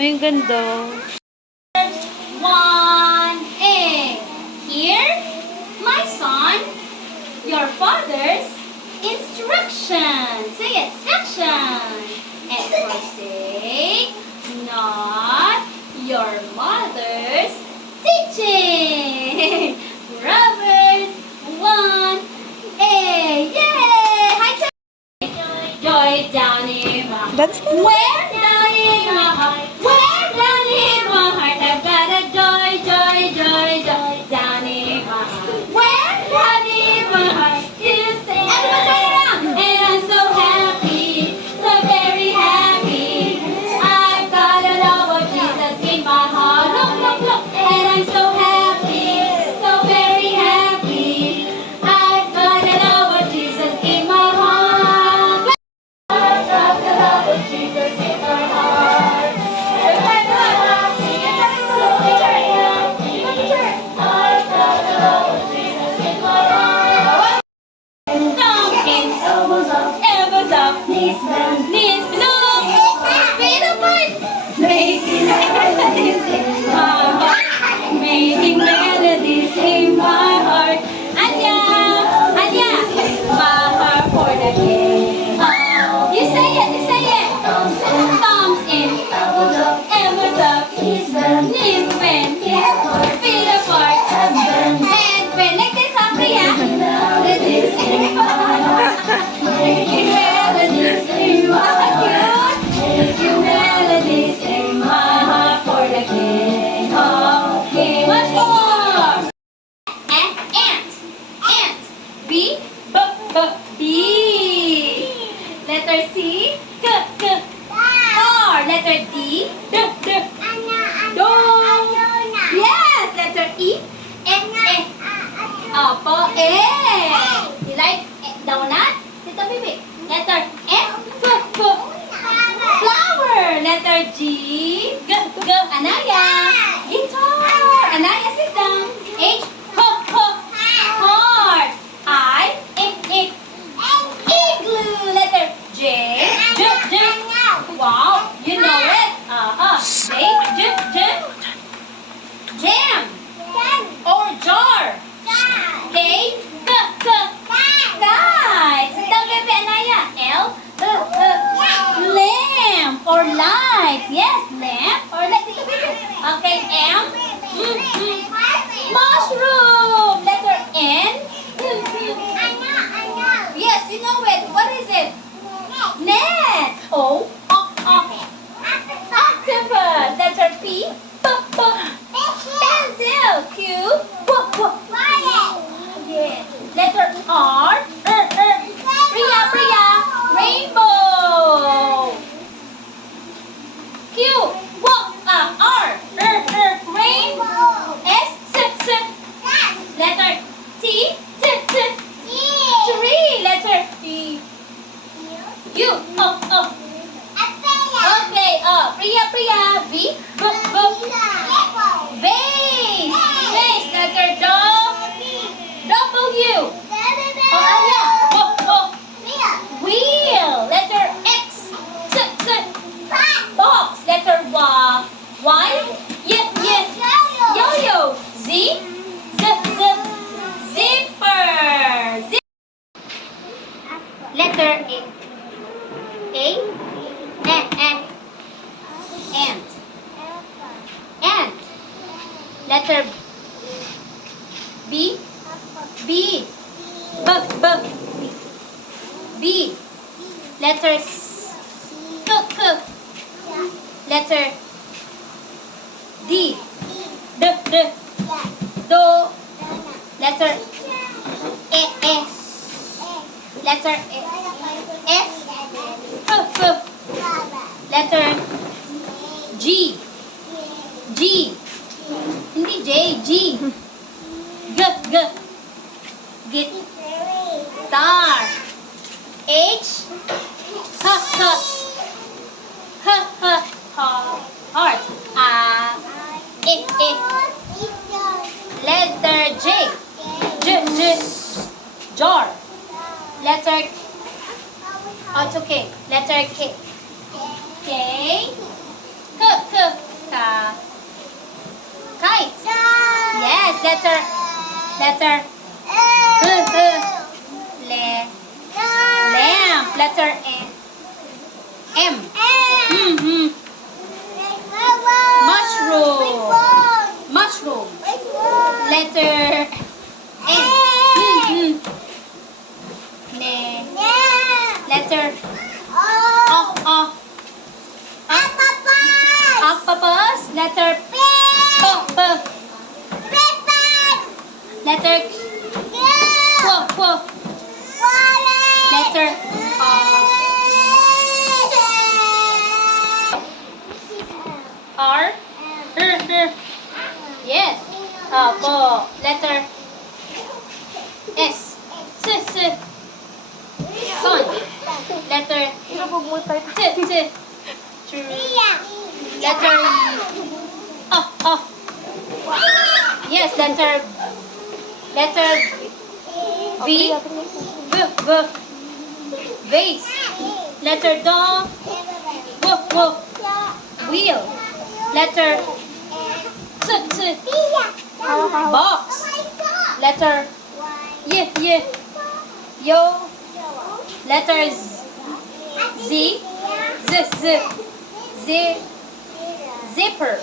Ay, ang ganda. 1A. Here, my son, your father's instructions. Say instruction. And for say, not your mother's teaching. Proverbs 1A. Yay! Hi, Joy down in my heart. That's good. Where down in my heart? Where down in my heart? I've got a joy, joy, joy, joy down in my heart. Where down in my heart? You say, everyone turn around. And I'm so happy, so very happy. I've got a love of Jesus in my heart. Look, look, look. And I'm so happy, so very happy. I've got a love of Jesus in my heart. I've got the love of Jesus in my heart. I've got the love of Jesus in my heart. Thumbs elbows up, knees bend, below, feet apart. Making melodies in my heart, making melodies in my heart. Anya, Anya, my heart for the king. You say it, you say it. Thumbs in, elbows up, knees bend, feet apart, head bend. Like this, Priya. Melodies in my heart, making melodies in my heart, making melodies in my heart for the King of Kings. Much more. Ant. B, B. Letter C, R. Letter D, do. Yes. Letter E, Opo, A. You like donut? Tita Bibi. Letter F, flower. Letter G, Anaya. Guitar. Anaya, sit down. H, heart. I, igloo. Letter J, wow, you know it. Jam. Or jar. K, kite. Sit down, baby, Anaya. L, lamp or light. Yes, lamp or light. Dito, baby. Okay, M, mushroom. Letter N. Yes, you know it. What is it? Net. O, octopus. Letter P, pencil. Q, yeah. Letter R, Priya, rainbow. Q, R, rainbow. S, letter T, tree. Letter U, okay, Priya, V, vase. Letter W. Anya. Wheel. Letter X. Box. Letter Y. Yo-yo. Z. Zipper. Letter A. Ant. Letter B. B. Letter C. Letter D. Do. Letter E. Letter F. Letter G. Hindi J. G. Guitar. H. Heart. Letter J. Jar. Letter oh, it's okay. Letter K. K. Letter. Letter. Lamp. Letter M. Mushroom. Mushroom. Letter N. Letter Octopus. Letter P. Letter Q. Letter R. Yes. Po. Letter S. Sun. Letter T. Letter Yes. Letter V. Vase. Letter Wheel. Letter Box. Letter Yo. Letter Z. Zipper.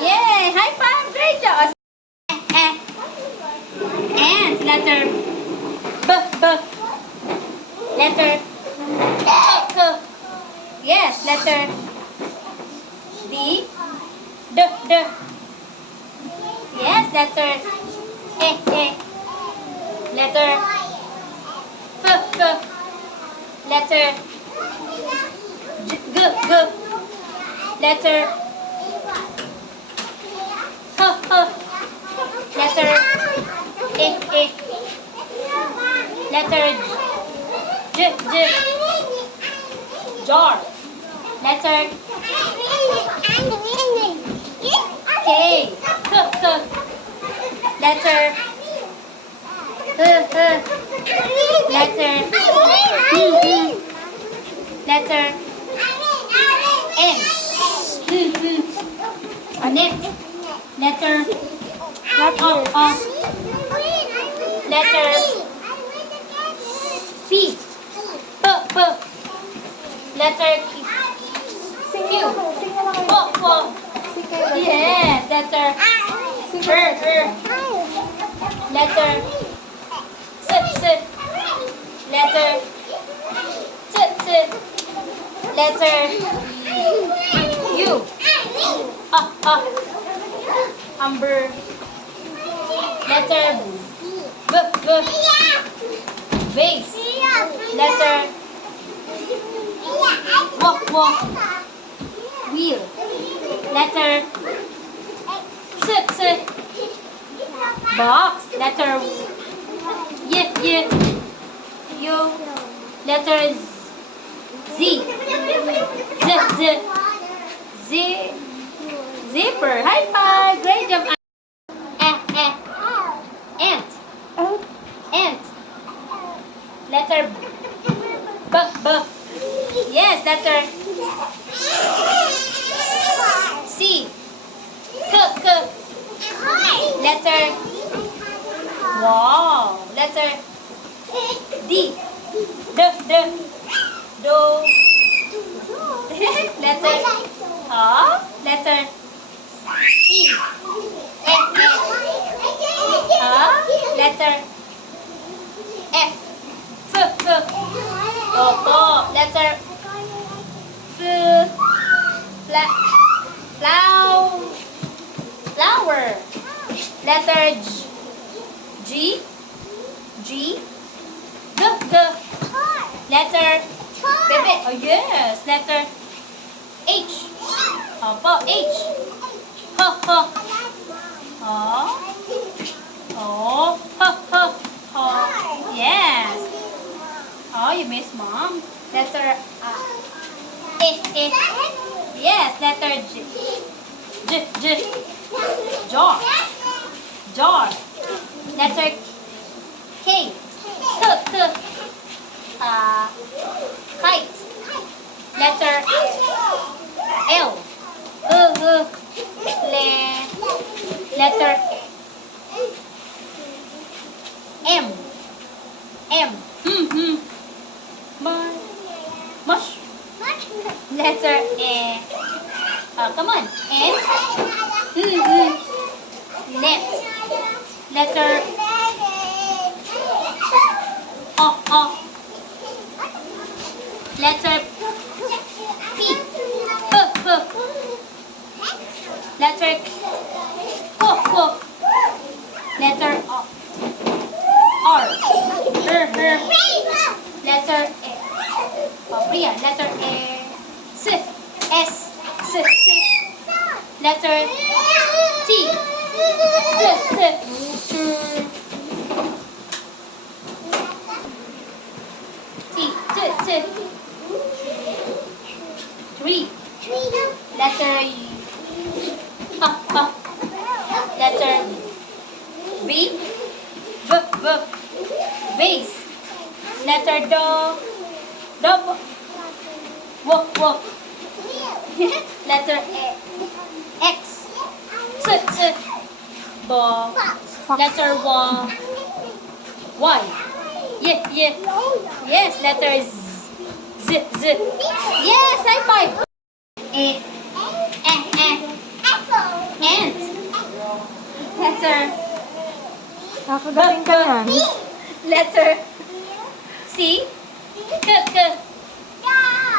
Yay! High five! Great job! And letter B. Letter K. Yes, letter D. Yes, letter E. Letter F. Letter G. Letter H. Letter E. Letter J. Jar. Letter K. Letter Letter Letter N. Nip. Letter Letter P. Letter Q. Yes, letter Letter Letter Letter U. Amber. Letter Vase. Letter Wheel. Letter Box. Letter Yo. Letter Z. Zipper. High five. Great job. Ant. Letter B. Yes, letter C. Letter Wow. Letter D. Do. Letter Letter E. Letter F. Letter Flower. Letter G. Letter Bebe. Oh yes. Letter H. H. Yes. Oh, you miss mom. Letter Yes, letter J. Jar. Letter K. Kite. Letter L. Letter M. Mush. Letter E. Come on. N. Net. Letter O. Letter P. P. Letter K. Letter O. R. Letter E. Priya. Letter E. S. Letter T. Tree. Letter Letter V. Vase. Letter Letter X. Letter Y. Yeah. Yes, letter Z. Yes, high five. Ant. Letter Nakagaling ka yan. Letter C.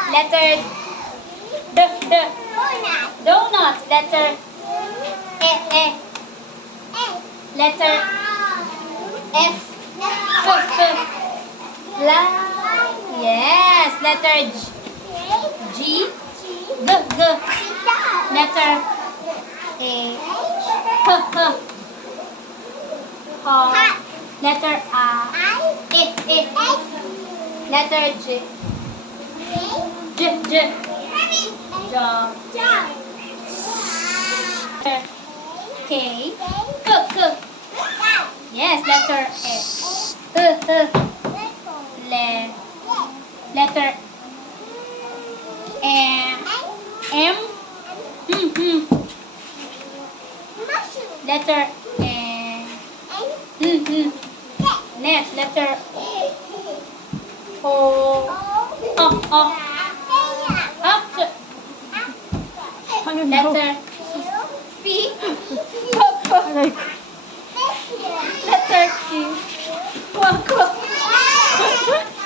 Letter Donut. Letter E. Letter F. Yes. Letter G. Letter A. Letter A. Letter J. K. Yes, letter S. Letter M. Letter Next, letter O. Ano daw? Letter P. Aray ko. Letter Q.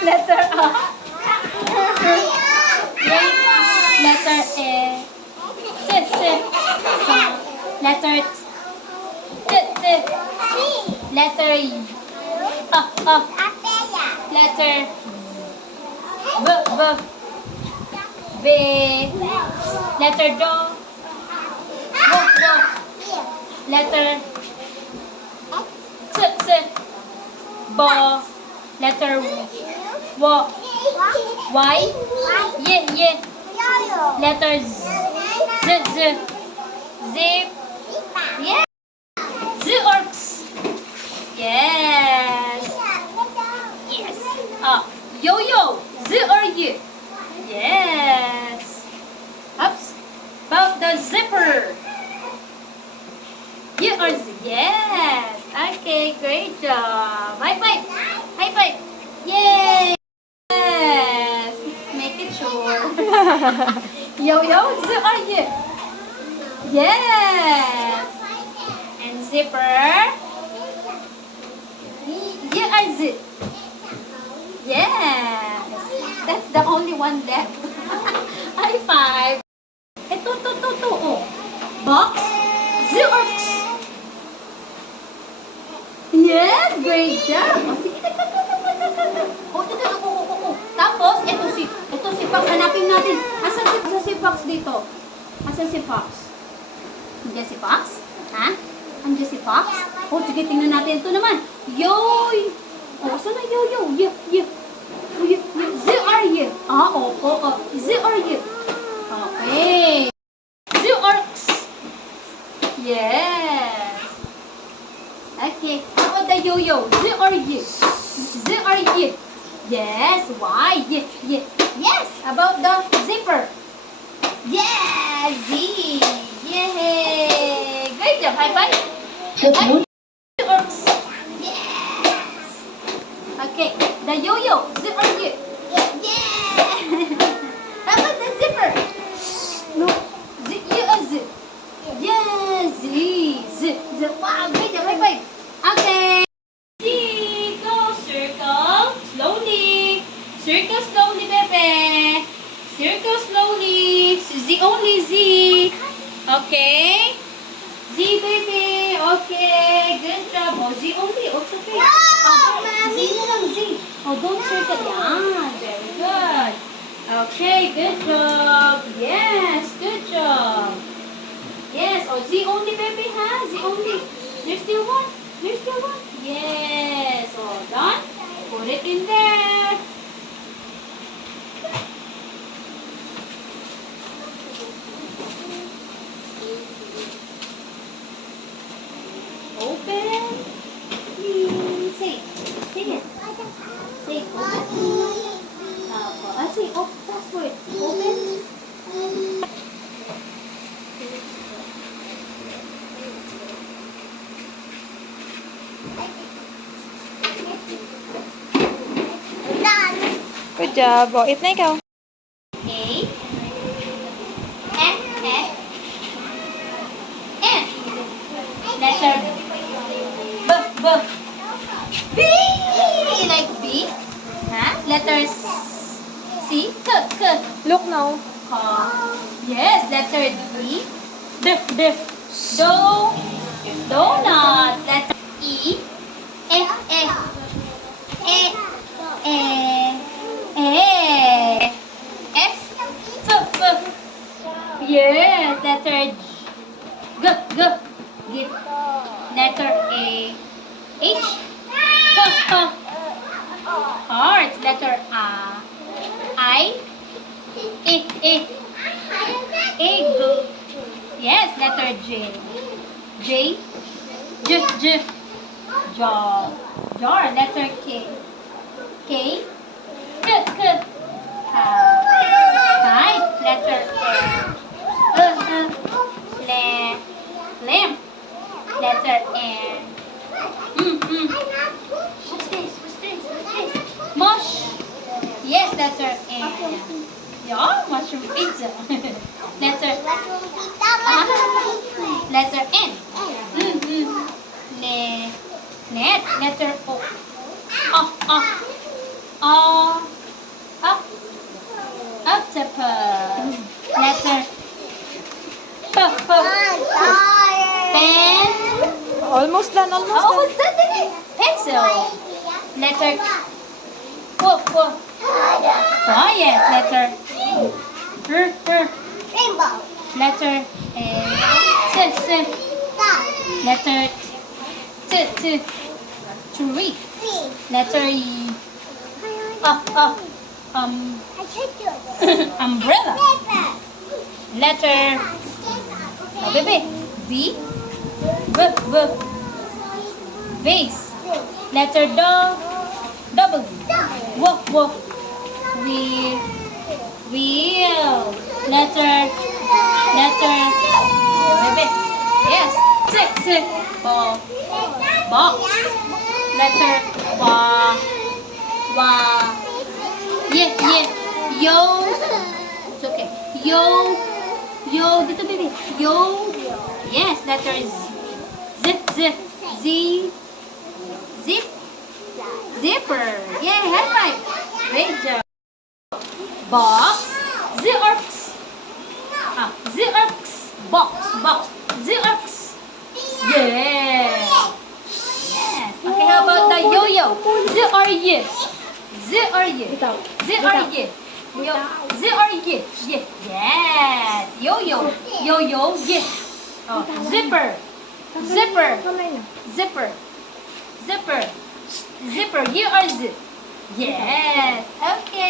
Letter A. Letter E. Letter T. Letter I. Letter V. Letter Do. Letter Bo. Letter Y. Yeah. Letter Z. Zip. Yeah. Zorks. Yes. Yo-yo. Z or Y. Yes. Ups. About the zipper. Y or Z. Yes. Okay, great job. High five. Yay. Yes. Make it sure. Yo-yo. Z or Y. Yes. And zipper. Y or Z. Yes. That's the only one left. High five. Ito. Oh. Box. Z or X. Yes, great job. O, sige, Tapos, ito si Fox. Hanapin natin. Asan si Fox dito? Asan si Fox? Andiyan si Fox? Ha? Andiyan si Fox? O, sige, tingnan natin. Ito naman. Yoy! O, saan na yo-yo? Z or Y? Opo. Z or Y? Okay. Z or X? Yes. Okay. How about the yo-yo? Z or Y? Z or Y? Yes. Y. Yes. About the zipper? Yes. Z. Yay. Great job. High five. Z or X? Yes. Okay. The yo-yo. Z or Y? Yeah. How about the zipper? No. Z, Y or Z? Yeah, Z. Z. Z. Wow, great job. High five. Okay. Z. Go. Circle. Slowly. Circle slowly, Bebe. Circle slowly. Z only Z. Okay. Z, baby. Okay. Good job. Oh, Z only. Oh, it's okay. Z na lang, Z. Oh, don't circle. Yan. Very good. Okay, good job. Yes, good job. Yes. Oh, Z only, baby, ha? Z only. There's still one. There's still one. Yes. Oh, done. Put it in there. Open. Say. Say it. Say open. Say password. Open. Good job. O, eat na ikaw. A. F. F. F. Letter B. B. B. Like B. Huh? Letters C. K. K. Look now. Yes, letter D. D. D. Do. Donut. Letter E. E. E. E. E. E. F. F. F. Yes, letter G. G. G. G. Letter A. H. H. H. Heart. Letter A. I. E. E. Egg. Yes, letter J. J. J. J. Jar. Jar. Letter K. K. K. K. Kite. Letter L. Lamp. Letter N. What's this? What's this? What's this? Mush. Yes, letter N. Yeah, mushroom pizza. Letter letter N. Net. Letter O. Octopus. Letter P. Pen. Almost done, almost done. What's that? Pencil. Letter Q. Oh, yes. Letter R. Rainbow. Letter S. Letter T. Tree. Letter E. I take you. Umbrella. Paper. Letter oh, baby. V. Vase. Letter double. W. Wheel. Letter baby. Yes. Six. Box. Letter Yo. It's okay. Yo, dito baby. Yo. Yes, letter Z. Zipper. Yeah, high five. Great job. Box. Xerox. Xerox. Box. Xerox. Yeah. Yes. Okay, how about the yo-yo? Z or Y? Z or Y? Ikaw. Z or Y? Z or Y? Y. Yes. Yo-yo. Y. Oh, zipper. Kamay na. Zipper. Y or Z? Yes. Okay.